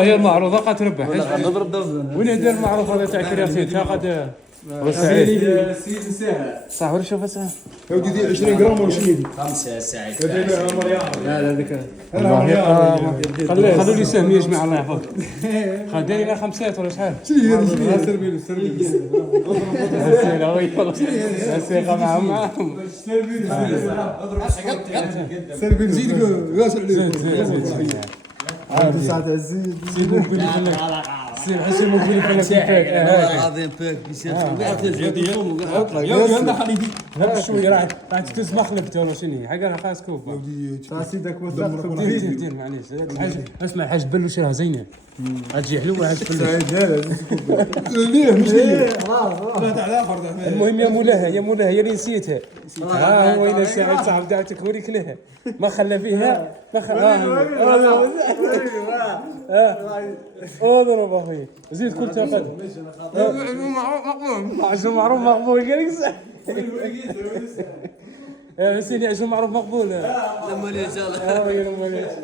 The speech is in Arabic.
هي المعروضه قد تربح. نضرب وين ندير المعروض هذا تاع كرياتين تا قد سيد ساعه صح ولا شوف اسمه ودي دي 20 جرام ولا شنو دي 5 ساعات. لا لا ذيك خلوا لي سهم يجمع الله يحفظك. خديني لنا خمسات ولا شحال؟ سربيلو الثقه معهم سربيلو زيد غاسل عليك ساعة زيد نقول لك سير حسين نقول لك والله العظيم باك بيصير يلا حبيبي هذا شويه راح تكز مخلبته ولا شنو حاجه خاص كوب سيدك دير معليش اسمع حاج بلو شراها زينه تجي حلوه حاج بلو ليه مش ليه المهم يا مولاها هي اللي نسيتها ها وين الشاعر صاحب دعتك وريك لها ما خلى فيها ما خلى اضرب اخي زيد كل تاخذ عشان معروف مقبول قال لك صح يا حسين عشان معروف مقبول لما لي ان شاء الله.